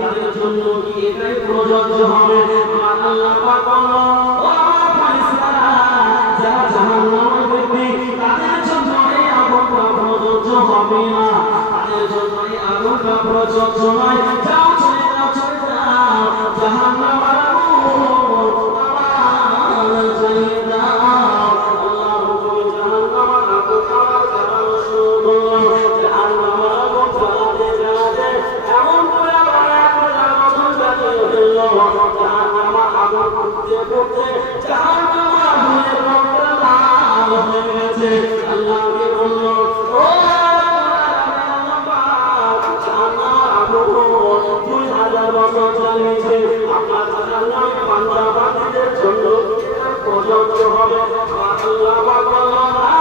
তাদের জন্য কি এটাই প্রযোজ্য হবে? আল্লাহ পাক বলেন ও আমার ফেরেশতারা যারা জাহান্নামের ব্যক্তি তাদের জন্য এই আগুনটা প্রযোজ্য হবে না, তাদের জন্য এই আগুনটা প্রযোজ্য নয়। যাও চলে যাও চলে যাও জাহান্নামের আগুন আমার জ্বালিয়ে দাও। আল্লাহ তুমি জাহান্নামের আগুন আমার জ্বালানো শুরু করলো। জাহান্নামের আগুন জ্বালাতে জ্বালাতে এমন করে জাহান্নামের আগুন ফুটতে ফুটতে জাহান্নামের আগুনের রংটা লাল হয়ে গেছে। আল্লাহকে বলল ও জাহান্নামের আগুন 2000 বছর জ্বালিয়েছে, আপনার জাহান্নামের বান্দা বান্দীদের জন্য প্রযোজ্য হবে? আল্লাহ পাক বলল না,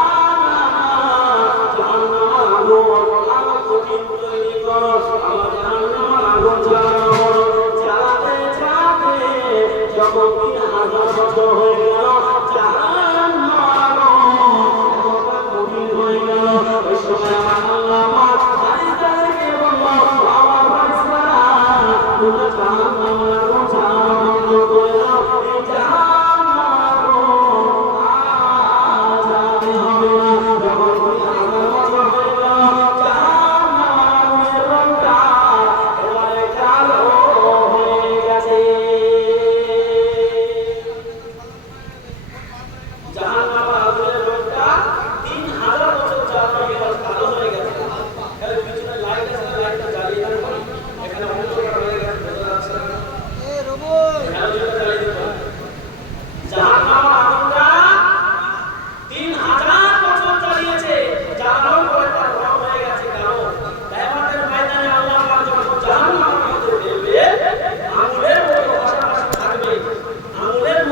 জাহান্নামের আগুন আরো কঠিন তৈরি করো, আমার জাহান্নামের আগুন জ্বালানো হলো। যখন 3000 বছর হয়ে